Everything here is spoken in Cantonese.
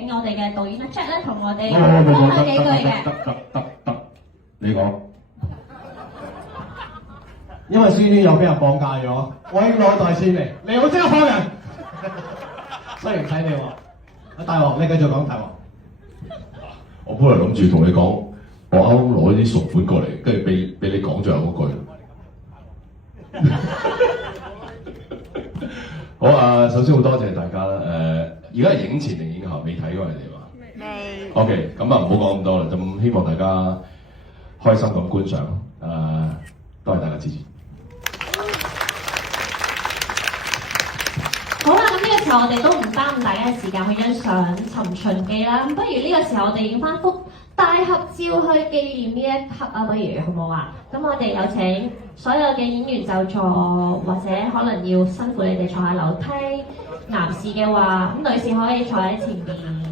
請我哋嘅導演 Jack 咧同我哋講下幾句嘅。得，你講。因為孫軒又俾人綁架咗，我已經攞袋錢嚟，你好即刻放人。雖然睇你喎，大王你繼續講大王。我本來諗住同你講，我啱啱攞啲贖款過嚟，跟住俾你講最後嗰句。好啊，首先好多謝大家啦。而家係影前定影後？未睇過你哋嘛？未。OK，咁啊唔好講咁多啦，咁希望大家開心咁觀賞。多謝大家支持。好啦，咁呢個時候我哋都唔耽誤大家嘅時間去欣賞《尋秦記》啦。咁不如呢個時候我哋影翻幅大合照去紀念呢一刻啊，不如好唔好啊？咁我哋有請所有嘅演員就座，或者可能要辛苦你哋坐下樓梯。男士嘅話，咁女士可以坐喺前面。